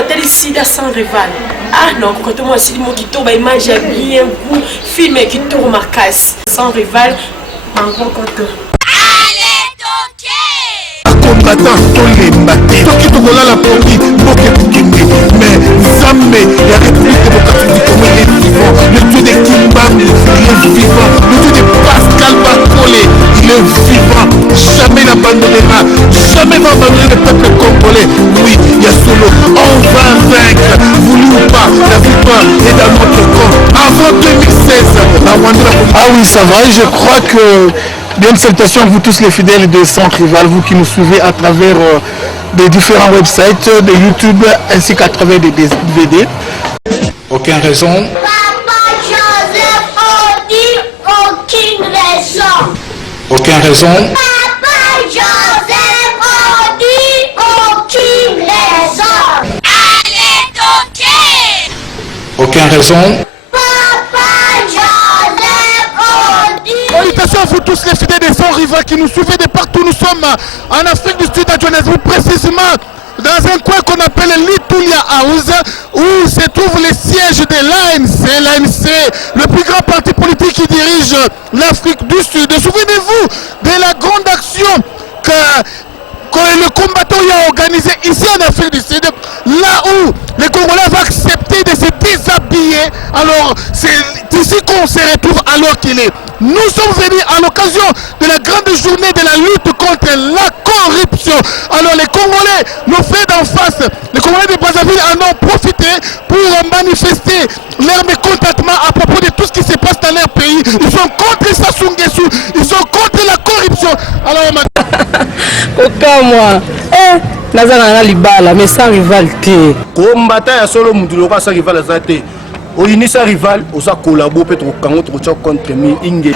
Nathalie Sida sans rival. Ah non, quand moi c'est mon qui tourne, image bien goût, film qui tourne ma casse. Sans rival, en gros compte. Combattant tolemba te soki tokolala pongi mboka ekokende mais Nzambe ya République démocratique du Congo est vivant. Le Dieu de Kimbambi il est vivant. Le Dieu de Pascal Bakole il est vivant. Jamais n'abandonnera, jamais va abandonner le peuple congolais. Oui, il y a solo, on va vaincre, voulu ou pas, la victoire est dans notre camp. Avant 2016, ah oui, ça va, je crois que bien, salutations à vous tous les fidèles de Sans Rival, vous qui nous suivez à travers des différents websites, de YouTube ainsi qu'à travers des DVD. Aucune raison. Papa Joseph, on dit aucune raison. Aucune raison. Papa Joseph, on dit aucune raison. Allez toquer. Aucune raison. Salutations à vous tous les fidèles des Sans Rival qui nous suivez de partout. Nous sommes en Afrique du Sud à Johannesburg, précisément dans un coin qu'on appelle Litulia House, où se trouve le siège de l'ANC. L'ANC, le plus grand parti politique qui dirige l'Afrique du Sud. Souvenez-vous de la grande action que le combattant a organisé ici en Afrique du Sud, là où les Congolais vont accepter de se déshabiller. Alors c'est ici qu'on se retrouve alors qu'il est. Nous sommes venus à l'occasion de la grande journée de la lutte contre la corruption. Alors les Congolais nous fait d'en face. Les Congolais de Brazzaville en ont profité pour manifester leur mécontentement à propos de tout ce qui se passe dans leur pays. Ils sont contre Sassou Nguesso, ils sont contre la corruption. Alors aucun moi. Nazana libala mais sans rivalité. Combattant ya solo mutuloka sans rival azate. Oyinisa rival osa collabo peut kango to contre mi inge.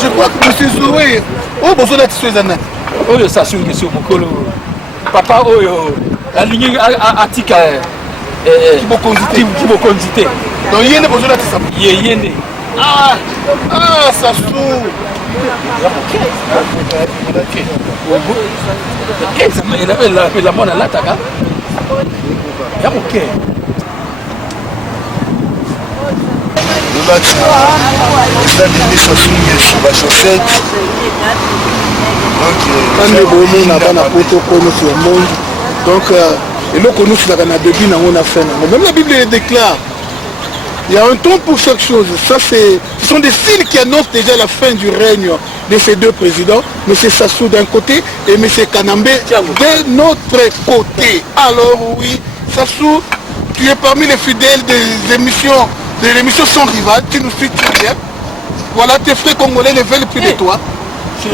Je crois que monsieur Zoé, oh bonjour la tissue zana. Oyo Sassou Nguesso mokolo. Papa oyo la ligne atika qui conduite. Donc yene bonjour la tissue. Yene. Ah Sassou. La mona lataka. Ya moke. Donc, et nous connaissons la début on a fait. Même la Bible le déclare. Il y a un temps pour chaque chose. Ça, ce sont des signes qui annoncent déjà la fin du règne de ces deux présidents, M. Sassou d'un côté et M. Kanambe de notre côté. Alors oui, Sassou, tu es parmi les fidèles des émissions, de l'émission Sans Rival, tu nous suis très bien. Voilà, tes frères congolais ne veulent plus de toi. Tu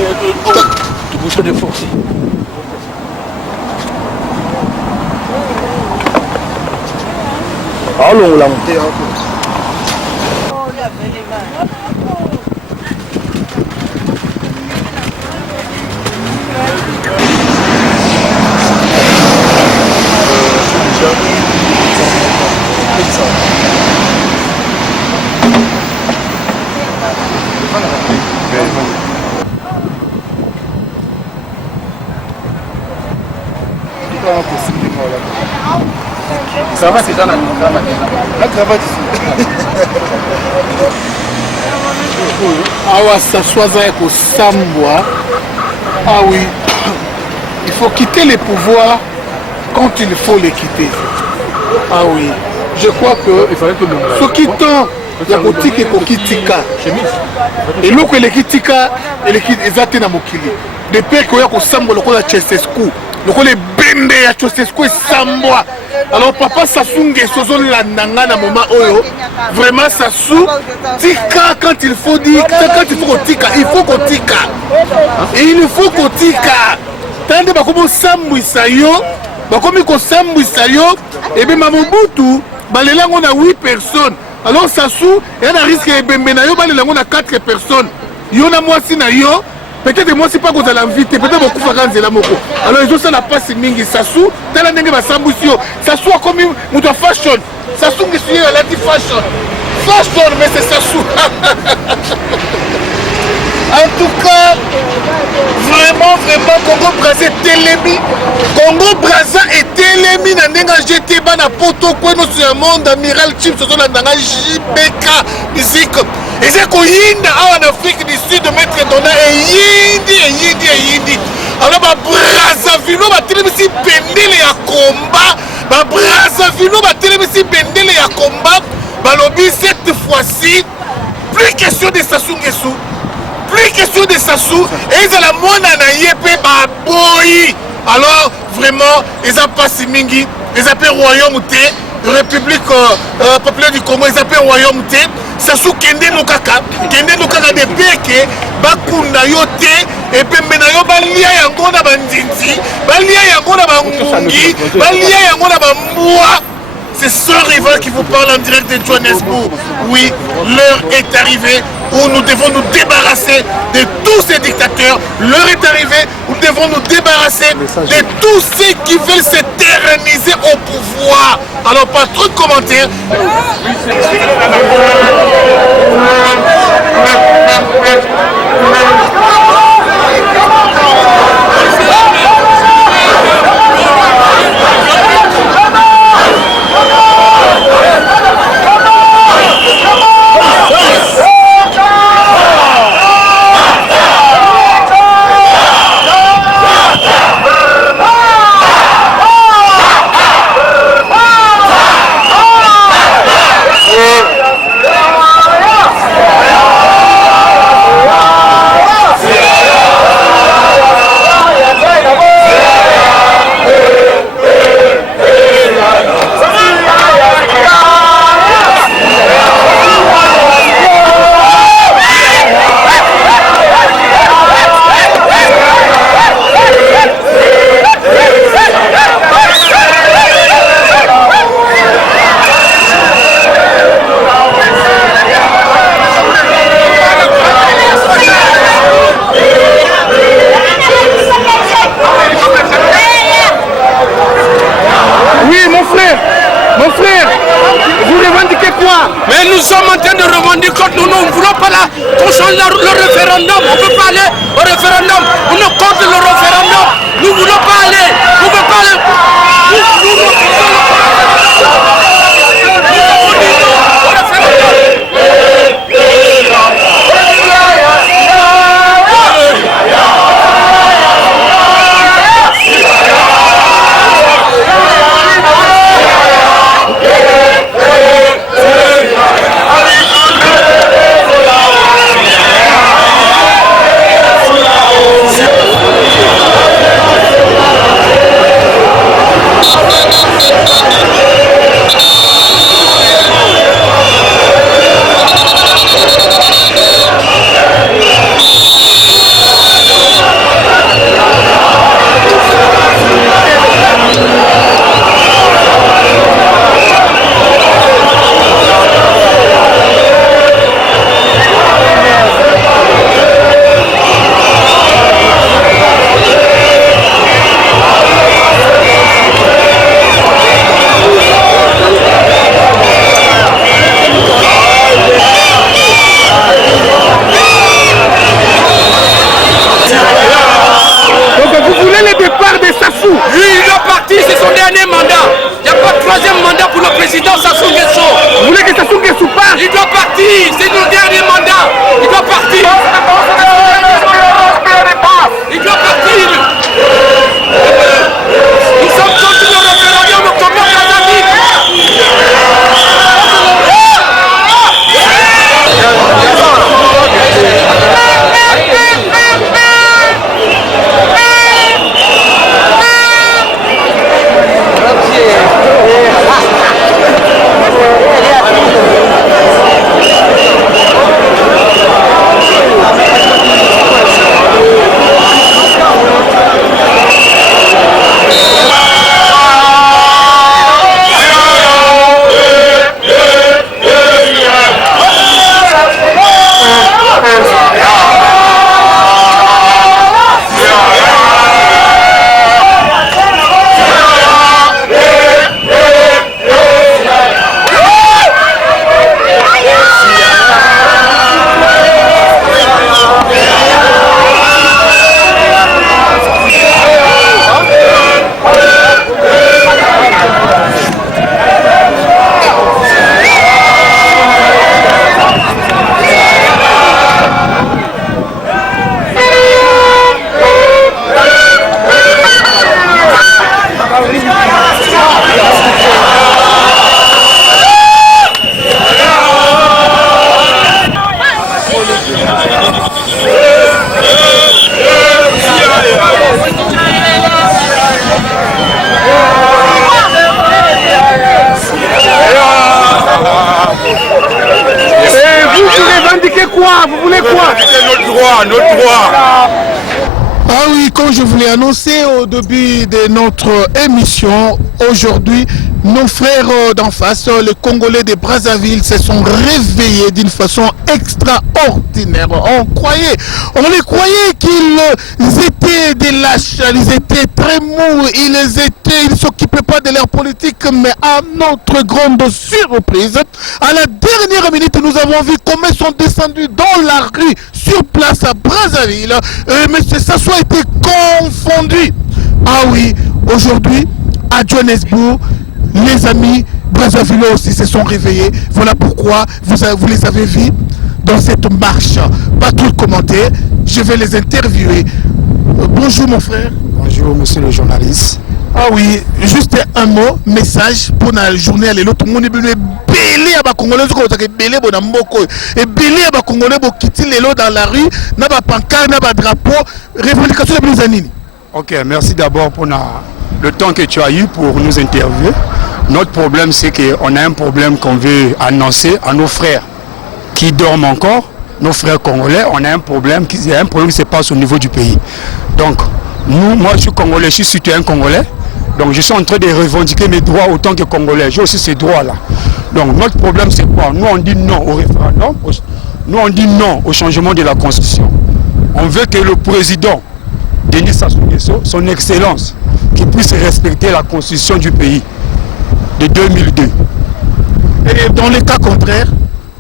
bouges de force. Alors on l'a monté un peu. Cravate c'est dans la cravate ici. Awa Sassouaza et Sambwa. Ah oui, il faut quitter les pouvoirs quand il faut les quitter. Ah oui, je crois que ce qui tend la boutique est pour Kitika. Et l'autre est Kitika et les na mokili. Depuis qu'il y a Sambwa, le a Chesescu, le est Bembe à Chesescu et Sambwa. Alors papa Sassou Nguesso la nanga na moment oyo vraiment Sassou tika quand il faut dire quand il faut tika il faut qu'on tika et il faut qu'on tika tande bakomo sambwisa yo bakomi ko sambwisa yo et bien Mobutu balelango na 8 personnes alors Sassou il y a un risque ebembe na yo balelango na 4 personnes yo na mwasi na yo. Peut-être moi, c'est pas qu'on a l'invité, peut-être que vous avez la moko. Alors, ils ont ça la passe mingi. Sassou, t'as la nengue ma sambusio. Sassou a commis mon fashion. Sassou qui suit la dit fashion. Fashion, mais c'est Sassou. En tout cas, vraiment, Congo Brazza est télémi. Congo Brazza est télémi. Nandenga GT Bana Poto Kweno sur le monde. Amiral Chips sur la Nanga JBK musique. Et c'est qu'on yinda en Afrique du Sud de mettre Dona et yindi. Alors, Brazzaville, va télémisi pendele ya combat. Brazzaville, va télémisi pendele ya combat. Balobi cette fois-ci, plus question de Sassou Nguesso. Plus question de Sassou. Et ils ont la mona na yepe baboyi. Alors, vraiment, ils ont pas si mingi. Ils appellent Royaume T. République populaire du Congo, ils appellent Royaume T. Sassou Kende no kaka de peke. Bakunda yo te. Et puis maintenant, balia yango na bandinti. Balia yango na bangungi. Balia yango na bamboua. C'est ce rival qui vous parle en direct de Johannesburg. Oui, l'heure est arrivée où nous devons nous débarrasser de tous ces dictateurs. L'heure est arrivée où nous devons nous débarrasser de tous ceux qui veulent s'éterniser au pouvoir. Alors, pas trop de commentaires. Mais nous sommes en train de revendiquer contre nous ne voulons pas qu'on change le référendum. On ne peut pas aller au référendum. On est contre le référendum. Nous ne voulons pas aller. On ne peut pas aller. Nous refusons Oui, comme je vous l'ai annoncé au début de notre émission, aujourd'hui, nos frères d'en face, les Congolais de Brazzaville, se sont réveillés d'une façon extraordinaire. On les croyait qu'ils étaient des lâches, ils étaient très mous, ils ne s'occupaient pas de leur politique, mais à notre grande surprise, à la dernière minute, nous avons vu comment ils sont descendus dans la rue, sur place à Brazzaville. M. Sassou a été confondu. Ah oui, aujourd'hui, à Johannesburg, les amis Brazzaville aussi se sont réveillés. Voilà pourquoi vous les avez vus dans cette marche. Pas trop de commentaires, je vais les interviewer. Bonjour mon frère. Bonjour monsieur le journaliste. Ah oui, juste un mot, message pour la journée à l'autre. Tout le monde est belé à Congolais, belé à Mboko, et belé à Congolais, qui l'élo dans la rue, n'a pas pancarte, n'a pas drapeau, revendication de Bluzanini. Ok, merci d'abord pour le temps que tu as eu pour nous interviewer. Notre problème, c'est qu'on a un problème qu'on veut annoncer à nos frères qui dorment encore, nos frères congolais. On a un problème qui se passe au niveau du pays. Donc, moi je suis congolais, je suis citoyen congolais. Donc je suis en train de revendiquer mes droits autant que congolais. J'ai aussi ces droits-là. Donc notre problème c'est quoi? Nous on dit non au référendum. Nous on dit non au changement de la constitution. On veut que le président Denis Sassou Nguesso, son excellence, qui puisse respecter la constitution du pays de 2002. Et dans le cas contraire?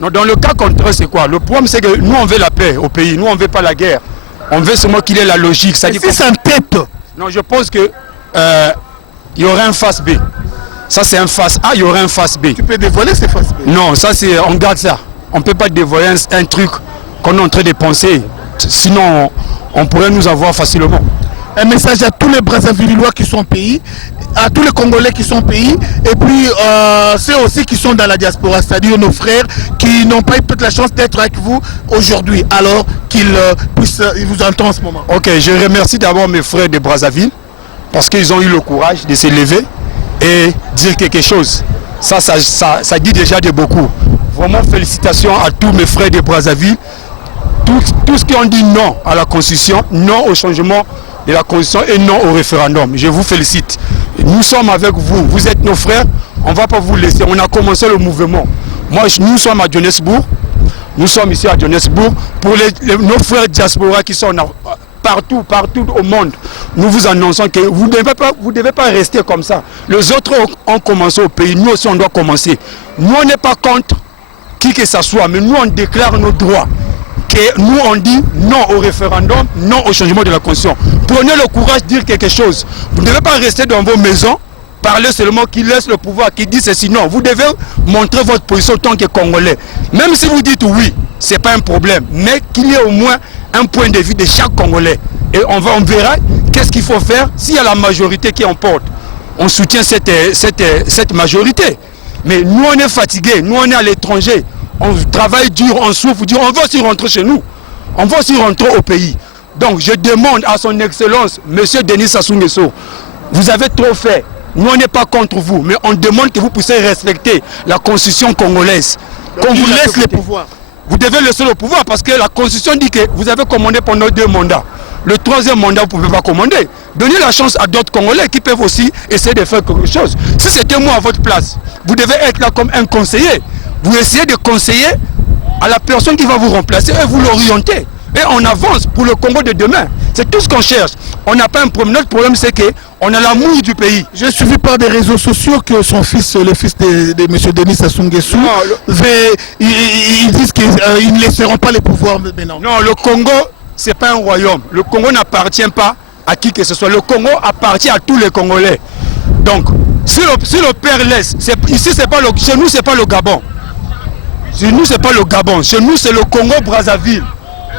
Non, dans le cas contraire c'est quoi? Le problème c'est que nous on veut la paix au pays. Nous on veut pas la guerre. On veut seulement qu'il ait la logique. Ça dit c'est un tête. Non, je pense que il y aurait un face B. Ça c'est un face A, il y aurait un face B. Tu peux dévoiler ces face B? Non, ça c'est, on garde ça. On ne peut pas dévoiler un truc qu'on est en train de penser. Sinon, on pourrait nous avoir facilement. Un message à tous les Brazzavillois qui sont au pays, à tous les Congolais qui sont au pays, et puis ceux aussi qui sont dans la diaspora, c'est-à-dire nos frères qui n'ont pas eu peut-être la chance d'être avec vous aujourd'hui, alors qu'ils puissent vous entendre en ce moment. Ok, je remercie d'abord mes frères de Brazzaville, parce qu'ils ont eu le courage de se lever et dire quelque chose. Ça dit déjà de beaucoup. Vraiment félicitations à tous mes frères de Brazzaville. Tous ceux qui ont dit non à la Constitution, non au changement de la Constitution et non au référendum. Je vous félicite. Nous sommes avec vous. Vous êtes nos frères. On ne va pas vous laisser. On a commencé le mouvement. Nous sommes à Johannesburg. Nous sommes ici à Johannesburg. Pour nos frères diaspora qui sont partout au monde, nous vous annonçons que vous ne devez pas rester comme ça. Les autres ont commencé au pays. Nous aussi, on doit commencer. Nous, on n'est pas contre qui que ce soit, mais nous, on déclare nos droits. Que nous on dit non au référendum, non au changement de la Constitution. Prenez le courage de dire quelque chose. Vous ne devez pas rester dans vos maisons, parler seulement qui laisse le pouvoir, qui dit ceci. Non, vous devez montrer votre position en tant que Congolais. Même si vous dites oui, ce n'est pas un problème, mais qu'il y ait au moins un point de vue de chaque Congolais. Et on verra qu'est-ce qu'il faut faire s'il y a la majorité qui emporte. On soutient cette majorité. Mais nous on est fatigués, nous on est à l'étranger. On travaille dur, on souffre dur, on va aussi rentrer chez nous. On va aussi rentrer au pays. Donc je demande à son excellence, monsieur Denis Sassou Nguesso, vous avez trop fait. Nous on n'est pas contre vous, mais on demande que vous puissiez respecter la constitution congolaise. Qu'on vous laisse le pouvoir. Vous devez laisser le pouvoir parce que la constitution dit que vous avez commandé pendant 2 mandats. Le 3e mandat, vous ne pouvez pas commander. Donnez la chance à d'autres Congolais qui peuvent aussi essayer de faire quelque chose. Si c'était moi à votre place, vous devez être là comme un conseiller. Vous essayez de conseiller à la personne qui va vous remplacer et vous l'orientez. Et on avance pour le Congo de demain. C'est tout ce qu'on cherche. On n'a pas un problème. Notre problème, c'est qu'on a l'amour du pays. J'ai suivi par des réseaux sociaux que son fils, le fils de M. Denis Sassou Nguesso, ils disent qu'ils ne laisseront pas les pouvoirs maintenant. Non, le Congo, ce n'est pas un royaume. Le Congo n'appartient pas à qui que ce soit. Le Congo appartient à tous les Congolais. Donc, si le père laisse, ici, chez nous, ce n'est pas le Gabon. Chez nous, ce n'est pas le Gabon. Chez nous, c'est le Congo-Brazzaville.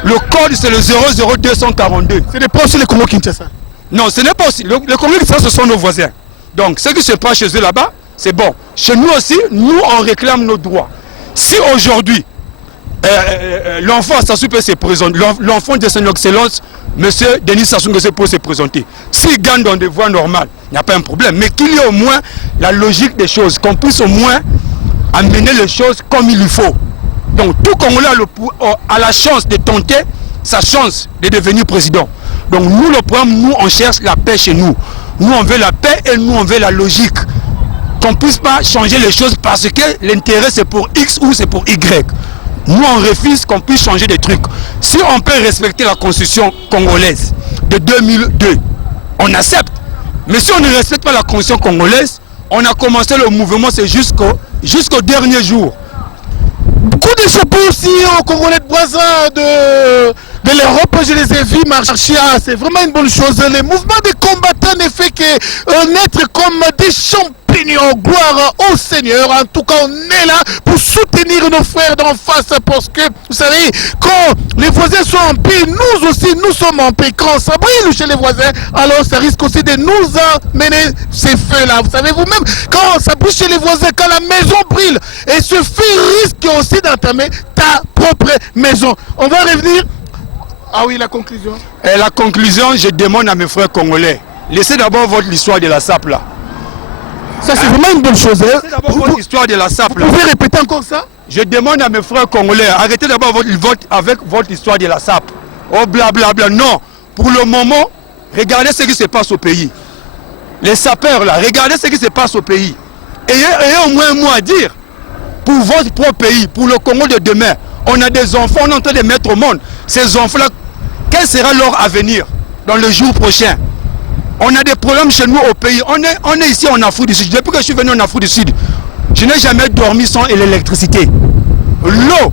Le code, c'est le 00242. Ce n'est pas aussi le Congo-Kinshasa. Non, ce n'est pas aussi. Le Congo-Kinshasa, ce sont nos voisins. Donc, ce qui se passe chez eux là-bas, c'est bon. Chez nous aussi, nous, on réclame nos droits. Si aujourd'hui, l'enfant Sassou peut se présenter, l'enfant de son excellence, monsieur Denis Sassou Nguesso peut se présenter. S'il gagne dans des voies normales, il n'y a pas un problème. Mais qu'il y ait au moins la logique des choses, qu'on puisse au moins amener les choses comme il faut. Donc tout Congolais a la chance de tenter sa chance de devenir président. Donc nous, le problème, nous, on cherche la paix chez nous. Nous, on veut la paix et nous, on veut la logique. Qu'on ne puisse pas changer les choses parce que l'intérêt, c'est pour X ou c'est pour Y. Nous, on refuse qu'on puisse changer des trucs. Si on peut respecter la constitution congolaise de 2002, on accepte. Mais si on ne respecte pas la constitution congolaise, on a commencé le mouvement, c'est jusqu'au dernier jour. Beaucoup de chapeaux aussi aux Congolais de Brazza de l'Europe, je les ai vus marcher, c'est vraiment une bonne chose. Le mouvement des combattants ne fait que naître comme des champignons. Gloire au Seigneur. En tout cas, on est là pour soutenir nos frères d'en face parce que, vous savez, quand les voisins sont en paix, nous aussi, nous sommes en paix. Quand ça brille chez les voisins, alors ça risque aussi de nous amener ces feux-là. Vous savez vous-même, quand ça brille chez les voisins, quand la maison brille, et ce feu risque aussi d'entamer ta propre maison. On va revenir. Ah oui, la conclusion. Et la conclusion, je demande à mes frères congolais, laissez d'abord votre histoire de la SAP là. Ça c'est vraiment une bonne chose. Laissez d'abord votre histoire de la SAP là. Vous pouvez répéter encore ça? Je demande à mes frères congolais, arrêtez d'abord votre vote avec votre histoire de la SAP. Oh blablabla, non. Pour le moment, regardez ce qui se passe au pays. Les sapeurs là, regardez ce qui se passe au pays. Ayez au moins un mot à dire pour votre propre pays, pour le Congo de demain. On a des enfants, on est en train de mettre au monde. Ces enfants-là, quel sera leur avenir dans le jour prochain? On a des problèmes chez nous au pays. On est ici en Afrique du Sud. Depuis que je suis venu en Afrique du Sud, je n'ai jamais dormi sans l'électricité. L'eau,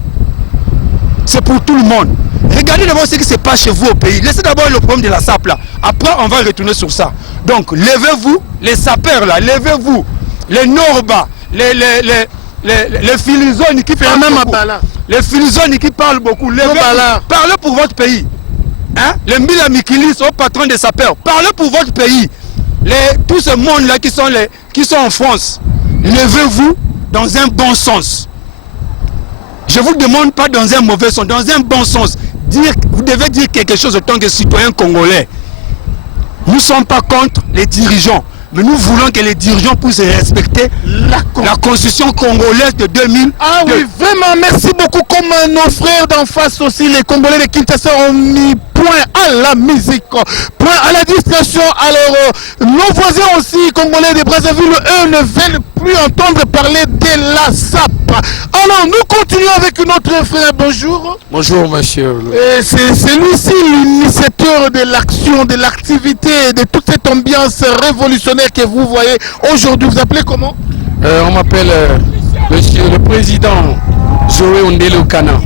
c'est pour tout le monde. Regardez d'abord ce qui se passe chez vous au pays. Laissez d'abord le problème de la SAP là. Après, on va retourner sur ça. Donc, levez-vous, les sapeurs là, levez-vous. Les Norba, les Philizones qui parlent beaucoup. Les Philizones qui parlent beaucoup. Parlez pour votre pays. Hein? Les Mila Mikilis, au patron des sapeurs. Parlez pour votre pays. Tout ce monde-là qui sont en France, levez-vous dans un bon sens. Je ne vous demande pas dans un mauvais sens, dans un bon sens. Vous devez dire quelque chose en tant que citoyen congolais. Nous ne sommes pas contre les dirigeants, mais nous voulons que les dirigeants puissent respecter la constitution congolaise de 2000. Ah oui, vraiment, merci beaucoup. Comme nos frères d'en face aussi, les Congolais de Kinshasa ont mis point à la musique, point à la distraction. Alors, nos voisins aussi, Congolais de Brazzaville, eux ne veulent plus entendre parler de la SAP. Alors, nous continuons avec notre frère. Bonjour. Bonjour, monsieur. C'est lui-ci l'initiateur de l'action, de l'activité, de toute cette ambiance révolutionnaire que vous voyez aujourd'hui. Vous appelez comment? On m'appelle monsieur le président Zoé Ondele Okana.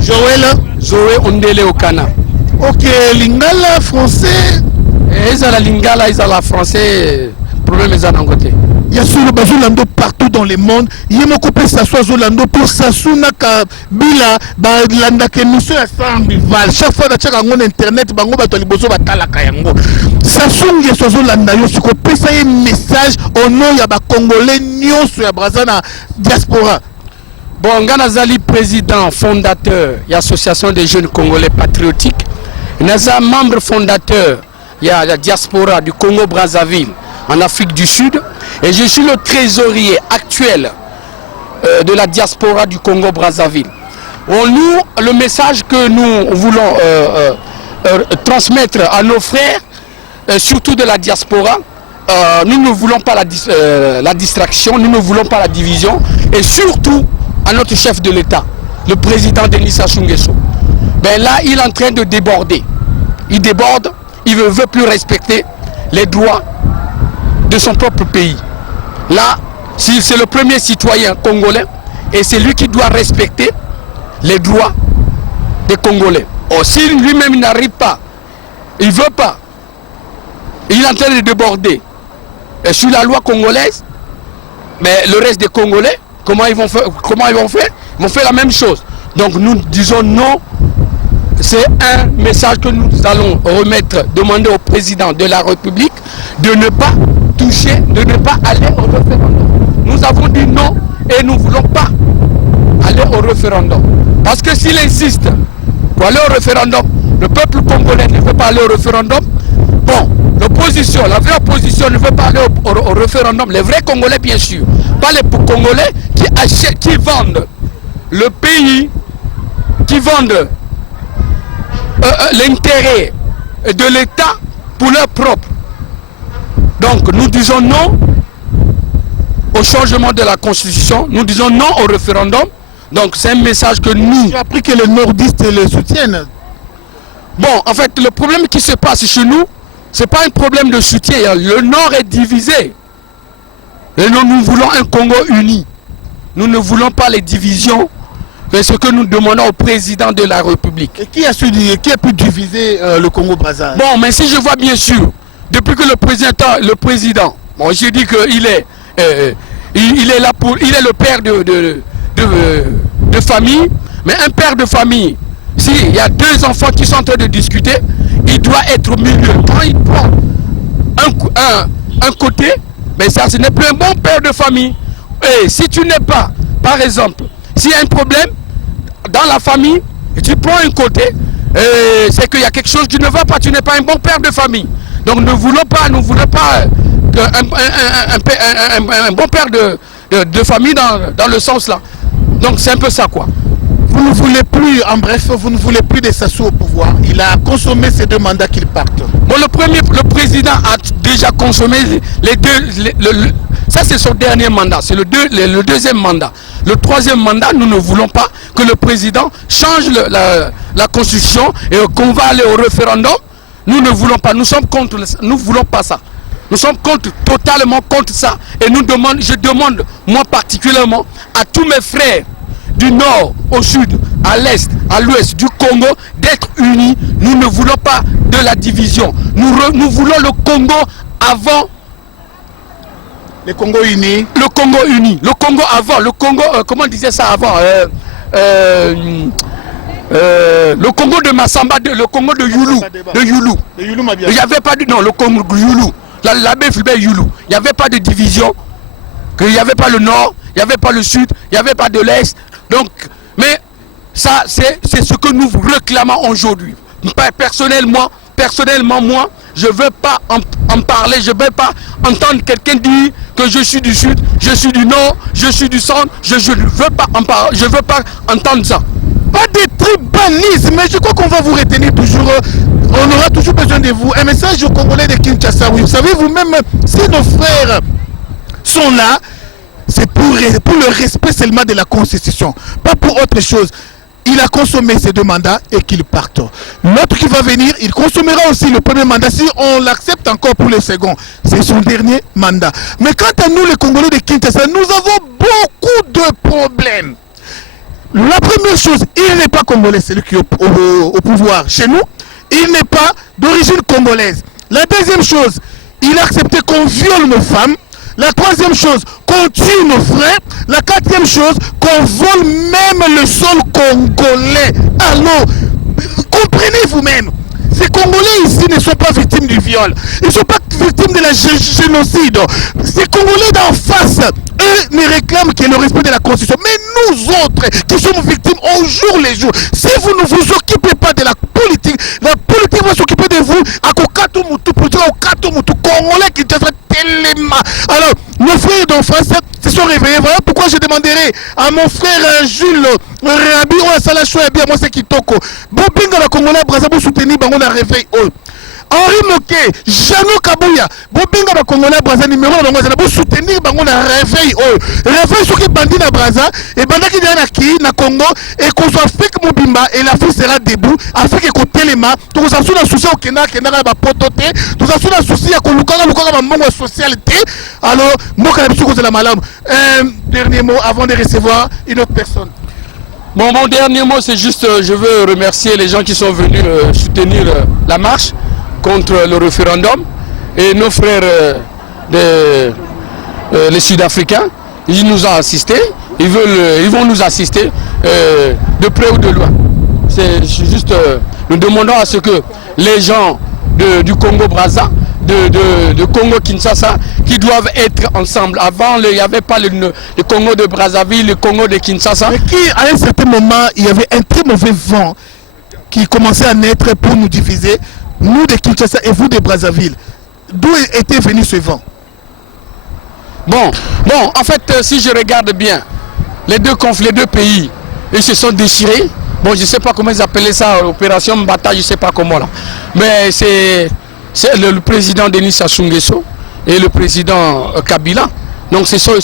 Zoé Ondele Okana. Ok, Lingala français. Ils ont la Lingala, ils ont la français. Problème est d'un côté. Il y a sur le Bazolando partout dans le monde. Il y a mon copain Sassou Zolando pour Sassou Nakabila, Landa Kemisho à Sambival. Chaque fois que tu as un internet, bango batoli bozo batala kayango. Sassou Ngesozo Landa yo siko pesa un message au nom ya ba Congolais nyonso ya Brazana diaspora. Bon, Ganazali président fondateur de l'association des jeunes congolais patriotiques. Naza membre fondateur de la diaspora du Congo Brazzaville en Afrique du Sud. Et je suis le trésorier actuel de la diaspora du Congo Brazzaville. Nous, le message que nous voulons transmettre à nos frères, surtout de la diaspora, nous ne voulons pas la distraction, nous ne voulons pas la division, et surtout à notre chef de l'État, le président Denis Sassou Nguesso. Ben là, il est en train de déborder. Il déborde, il ne veut plus respecter les droits de son propre pays. Là, c'est le premier citoyen congolais et c'est lui qui doit respecter les droits des Congolais. Or, si lui-même n'arrive pas, il ne veut pas, il est en train de déborder sur la loi congolaise, mais le reste des Congolais, comment ils vont faire? Ils vont faire la même chose. Donc nous disons non. C'est un message que nous allons demander au président de la République de ne pas toucher, de ne pas aller au référendum. Nous avons dit non et nous ne voulons pas aller au référendum. Parce que s'il insiste pour aller au référendum, le peuple congolais ne veut pas aller au référendum. Bon, l'opposition, la vraie opposition ne veut pas aller au référendum. Les vrais Congolais, bien sûr. Pas les Congolais qui achètent, qui vendent le pays, qui vendent l'intérêt de l'État pour leur propre. Donc nous disons non au changement de la constitution, nous disons non au référendum. Donc c'est un message que nous... J'ai appris que les nordistes le soutiennent. Bon, en fait, le problème qui se passe chez nous, ce n'est pas un problème de soutien. Le Nord est divisé. Et nous voulons un Congo uni. Nous ne voulons pas les divisions. C'est ce que nous demandons au président de la République. Et qui a pu diviser le Congo-Brazza? Bon, mais si je vois bien sûr, depuis que le président, bon, j'ai dit qu'il est, il est là pour, il est le père de famille, mais un père de famille, s'il y a deux enfants qui sont en train de discuter, il doit être au milieu. Quand il prend un côté, mais ça, ce n'est plus un bon père de famille. Et si tu n'es pas, par exemple, s'il y a un problème dans la famille, et tu prends un côté, c'est qu'il y a quelque chose qui ne va pas, tu n'es pas un bon père de famille. Donc nous ne voulons pas un bon père de famille dans le sens là. Donc c'est un peu ça quoi. Vous ne voulez plus, en bref, vous ne voulez plus de Sassou au pouvoir. Il a consommé ces 2 mandats qu'il parte. Bon, le président a déjà consommé les deux. Ça c'est son dernier mandat, c'est le deuxième mandat. Le troisième mandat, nous ne voulons pas que le président change la constitution et qu'on va aller au référendum. Nous ne voulons pas, nous voulons pas ça. Nous sommes totalement contre ça. Et je demande, moi particulièrement, à tous mes frères du nord au sud, à l'est, à l'ouest du Congo, d'être unis. Nous ne voulons pas de la division. Nous voulons le Congo avant. Le Congo uni. Le Congo uni. Le Congo avant. Le Congo, comment on disait ça avant le Congo de Massamba, le Congo de Youlou. Il n'y avait pas de... Non, le Congo de Youlou. L'abbé Fulbert Youlou. Il n'y avait pas de division. Il n'y avait pas le nord, il n'y avait pas le sud, il n'y avait pas de l'est. Donc, mais ça, c'est ce que nous réclamons aujourd'hui. Personnellement, moi, je ne veux pas en parler, je ne veux pas entendre quelqu'un dire que je suis du sud, je suis du nord, je suis du centre, je ne veux pas en parler, je ne veux pas entendre ça. Pas de tribalisme, mais je crois qu'on va vous retenir toujours. On aura toujours besoin de vous. Un message aux Congolais de Kinshasa. Oui, vous savez, vous-même, si nos frères sont là, c'est pour le respect seulement de la Constitution, pas pour autre chose. Il a consommé ces 2 mandats et qu'il parte. L'autre qui va venir, il consommera aussi le premier mandat. Si on l'accepte encore pour le second, c'est son dernier mandat. Mais quant à nous, les Congolais de Kinshasa, nous avons beaucoup de problèmes. La première chose, il n'est pas congolais, celui qui est au pouvoir chez nous. Il n'est pas d'origine congolaise. La deuxième chose, il a accepté qu'on viole nos femmes. La troisième chose, qu'on tue nos frères. La quatrième chose, qu'on vole même le sol congolais. Alors, comprenez vous-même. Ces Congolais ici ne sont pas victimes du viol. Ils ne sont pas victimes de la génocide. Ces Congolais d'en face, eux, ne réclament que le respect de la Constitution. Mais nous autres, qui sommes victimes au jour les jours, si vous ne vous occupez pas de la politique va s'occuper de vous. Congolais qui devraient tellement. Alors, nos frères d'en face se sont réveillés. Voilà pourquoi je demanderai à mon frère Jules Rabi, moi c'est Kitoko. Bobinga la Congolais, Brazzaville soutenir bango na réveil. Henri Moké, Jeannot Kabouya, Bobinga ba Congolais Brazza numéro na bango za soutenir bango na réveil. Réveil sur qui bandi na Brazza et banda qui na ki na Congo et qu'on soit Afrique Mobimba et l'Afrique sera debout. Afrique ko telema, to ko sasu na souci au Kenya ba pototé, to sasu na souci ya ko lukanga ba mongo socialité. Alors, moi quand même sur la malamu. Dernier mot avant de recevoir une autre personne. Bon, mon dernier mot, c'est juste, je veux remercier les gens qui sont venus soutenir la marche contre le référendum et nos frères les Sud-Africains. Ils nous ont assistés, ils vont nous assister de près ou de loin. C'est juste, nous demandons à ce que les gens du Congo-Brazza, de Congo-Kinshasa, qui doivent être ensemble. Avant, il n'y avait pas le Congo de Brazzaville, le Congo de Kinshasa. Mais qui, à un certain moment, il y avait un très mauvais vent qui commençait à naître pour nous diviser, nous de Kinshasa et vous de Brazzaville. D'où était venu ce vent? Bon, en fait, si je regarde bien, les deux pays, ils se sont déchirés. Bon, je ne sais pas comment ils appelaient ça, opération Mbata, je ne sais pas comment là. Mais c'est le président Denis Sassou Nguesso et le président Kabila. Donc c'est eux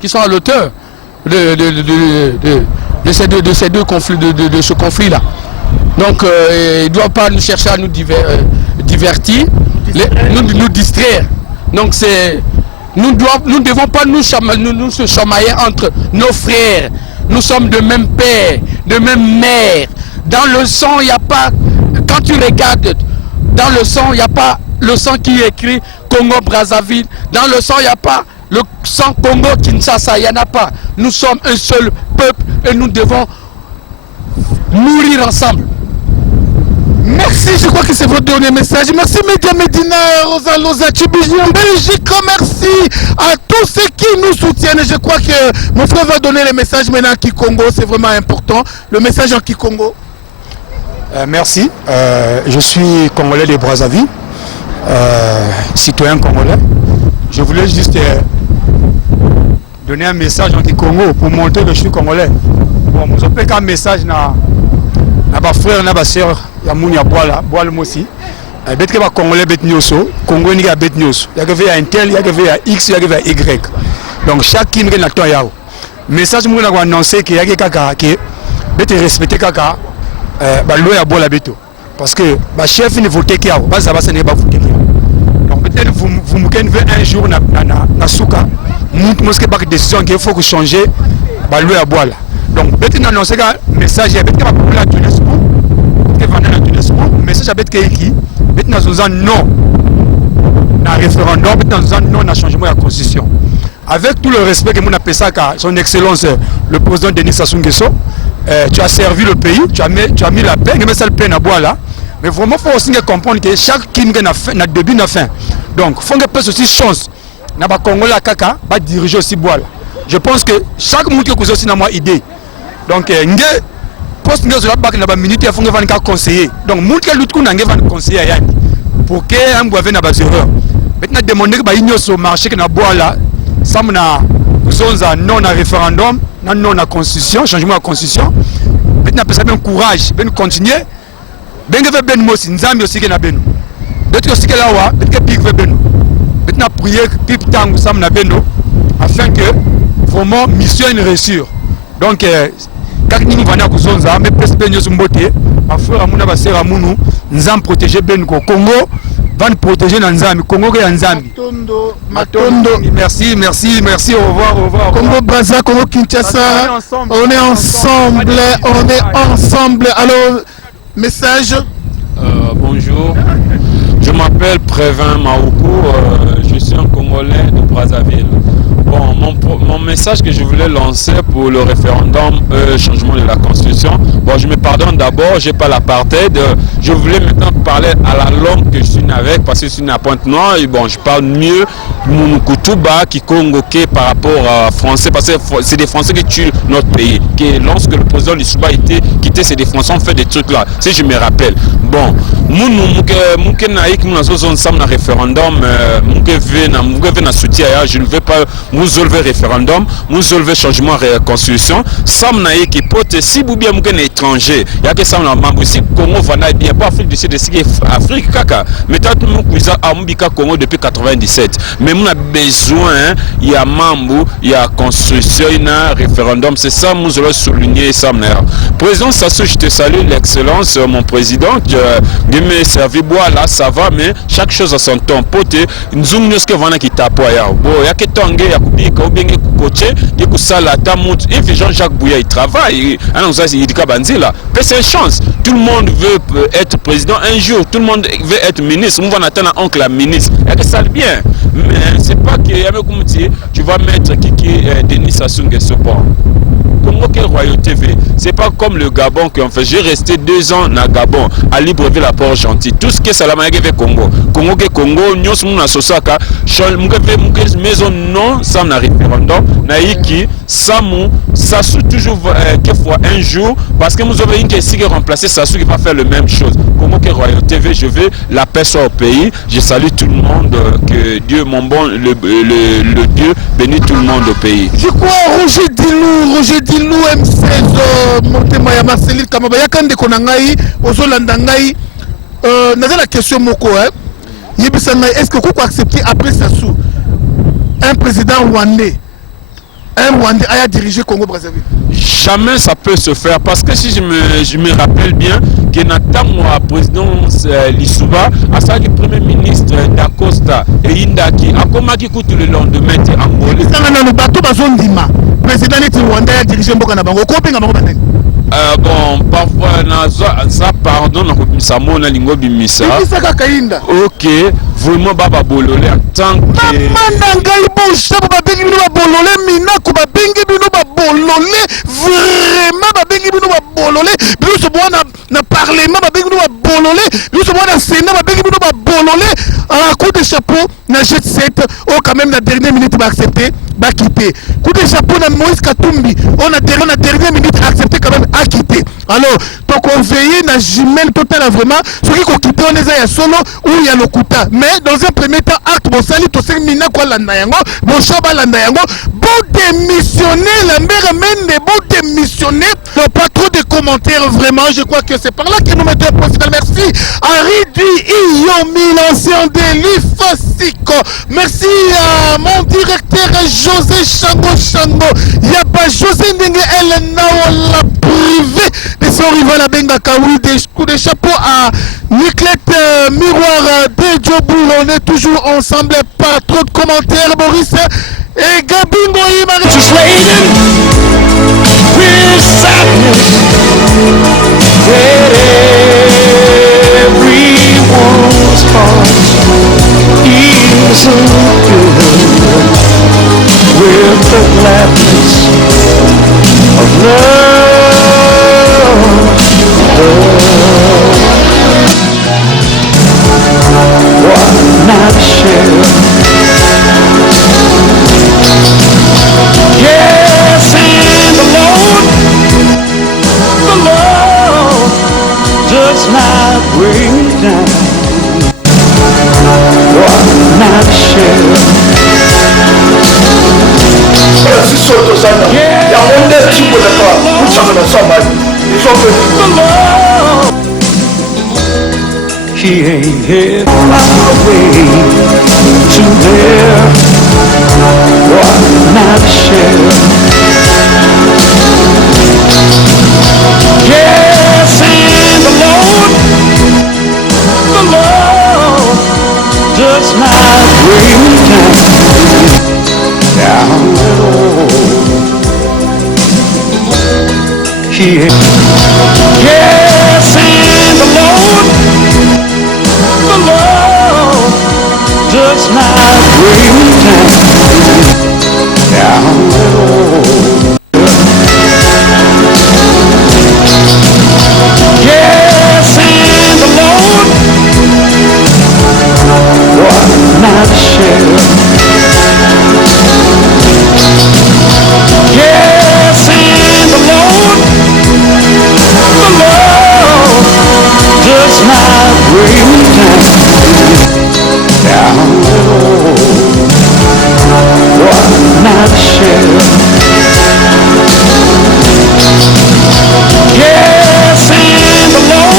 qui sont à l'auteur de ces deux conflits, de ce conflit-là. Donc ils ne doivent pas nous chercher à nous divertir, nous distraire. Donc nous ne devons pas nous se chamailler entre nos frères. Nous sommes de même père, de même mère. Dans le sang, il n'y a pas... Quand tu regardes, dans le sang, il n'y a pas le sang qui est écrit Congo-Brazzaville. Dans le sang, il n'y a pas le sang Congo-Kinshasa. Il n'y en a pas. Nous sommes un seul peuple et nous devons mourir ensemble. Merci, je crois que c'est votre dernier message. Merci Média Médina, Rosa Loza, Tchibijian, Belgique. Merci à tous ceux qui nous soutiennent. Je crois que mon frère va donner le message maintenant en Kikongo. C'est vraiment important. Le message en Kikongo. Merci. Je suis Congolais de Brazzaville, citoyen congolais. Je voulais juste donner un message en Kikongo pour montrer que je suis Congolais. Bon, je peux qu'un message na frère na sœur ya munya boala mosi bet ke ba congolais bet nyoso congo ni ga bet nyoso ya ke ya intel ya ke ya x ya ke ya y donc chaque qui na to yao message mo na ko annoncer que ya ke kaka ke bet respecter kaka ba loi ya boala beto parce que ba chef ne voter ki yao ba za ba se ne ba voter ki donc peut-être vous mouken veut un jour na souka moske ba décision qu'il faut que changer ba loi ya boala. Donc, bête n'a annoncé qu'un message, bête qui va couper la Tunis pour, bête qui va la Tunis pour, message à bête qui, bête n'a pas non, dans le référendum, bête n'a pas non, dans changement de la constitution. Avec tout le respect que mon appelle ça, son excellence, le président Denis Sassou Nguesso, tu as servi le pays, tu as mis la paix, mais ça le peine à boire là. Mais vraiment, il faut aussi comprendre que chaque qui n'a début n'a fin. Donc, il faut que peut aussi chance, n'a pas Congolais à Kaka, va diriger aussi boire là. Je pense que chaque monde qui a aussi une idée. Donc, nge poste nge zola bak na ba minute ya fonga vanka conseiller. Donc, monde qui lutte kuna nge van conseiller yani. Pour que un boive na ba erreur. Maintenant demander que ba inyo so marché que na bois là, ça na zonza non à référendum, non à constitution, changement de constitution. Maintenant peut ça bien courage, ben continuer. Ben que ben mo si nzambi aussi que na beno. D'autres aussi que là wa, ben que pique beno. Maintenant prier pipe tangu sam na beno afin que vraiment mission une réussir. Donc quand nous venons à Kuzonza, mais presque nous sommes beauté, à faire amuna basera munu, nzam protéger ben ko Congo, van protéger nzam, Congo et nzam. Matondo. Merci, au revoir. Congo Brazza, Congo Kinshasa, on est ensemble. Alors, message. Bonjour. Je m'appelle Prévin Maoukou, je suis un Congolais de Brazzaville. Bon, mon message que je voulais lancer pour le référendum changement de la constitution, bon, je me pardonne d'abord, j'ai pas l'apartheid, je voulais maintenant parler à la langue que je suis avec, parce que je suis une pointe noire, et bon, je parle mieux Mounukutuba qui congoqué par rapport à français, parce que c'est des Français qui tuent notre pays, que lorsque le président Lissouba a été quitté, c'est des Français ont fait des trucs là, si je me rappelle. Bon, référendum, je ne veux pas nous soulever référendum, nous soulever changement de constitution, sam na qui porte si vous bien un étranger, il y a que ça na membre si Congo va bien pas Afrique du Sud, c'est Afrique kaka, mais tant que nous kuisa ambika Congo depuis 97, mais on a besoin il y a membre, il y a constitution, il y a référendum, c'est ça nous allons souligner ça na. Président Sassou, je te salue l'excellence mon président, je me servi bois là ça va mais chaque chose à son temps, pote nous nous que vana qui tape ya. Bon, il y a que tangue ya kubika ou bien coaché, il y a sala tamut et Jean-Jacques Bouya il travaille, il dit kabanzila. C'est une chance. Tout le monde veut être président un jour, tout le monde veut être ministre. On va attendre un oncle ministre. Il y a que ça bien. Mais c'est pas que tu vas mettre Kiki Denis Sassou Nguesso. Congo que Royauté TV, c'est pas comme le Gabon qu'on fait. J'ai resté 2 ans à Gabon, à Libreville, à Port-Gentil. Tout ce qui est Salama que Congo. Congo que Congo, nous sommes à Sosaka, maison non, ça n'a référendum, naïki, Samu, Sassou toujours quelquefois un jour, parce que nous avons une question qui remplacer Sassou qui va faire la même chose. Congo que Royauté TV, je veux la paix soit au pays. Je salue tout le monde, que Dieu, mon bon, le Dieu bénit tout le monde au pays. Je crois Roger Dilou M16 Montema ya Marceline Kamaba yakande konangai ozolanda ngai naza la question moko yebisanga est-ce que koko accepter après Sassou un président rwandais a dirigé Congo Brazzaville? Jamais ça peut se faire parce que si je me rappelle bien que Nathan président Lissouba a ça le premier ministre d'Acosta et Indaki a commencé tout le lendemain de Angola. Le bateau bazondima président rwandais a dirigé Mboka na bango ko penga bango bandeng. Bon, parfois, ça pardon, ok, vraiment, Baba Bololé, en tant que. Quitté. Alors, donc on veille na jumelle totale vraiment ce qui quitter on est à solo où il y a le kuta. Mais dans un premier temps acte bon sali to 5 mina quoi landa yango bon shaba landa yango bon démissionner la mère mène bon démissionner. Donc pas trop de commentaires vraiment, je crois que c'est par là que nous mettons un profil. Merci Henri Yomi, l'ancien de l'IFASICO. Merci à mon directeur José Chango. Il y a pas José Ndenge Elena la privé de son rival à Bengaka. Oui, des coups de chapeau à Niclette Miroir de Djobou. On est toujours ensemble, pas trop de commentaires. Boris et Gabi Moïma. Just laden with sadness that everyone's heart isn't good with the gladness of why not share? Yes, and the Lord does not bring me down. Why not share? He ain't here on our way to there. Why not share? Yes, and the Lord does not bring me down at all. He ain't. Yes, and the Lord does not bring me down at all. Yes, and the Lord, why not share? Yes, and the Lord does not bring me down at all. Why not share? Yes, and the Lord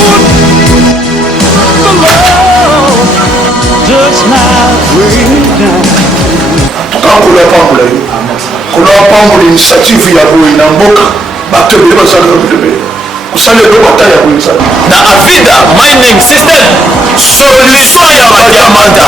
does not bring me down. Kuna initiative ya kuina mboka batebele basaka batebele kusale do bataya kuisa na Avida mining system solution ya badiamanta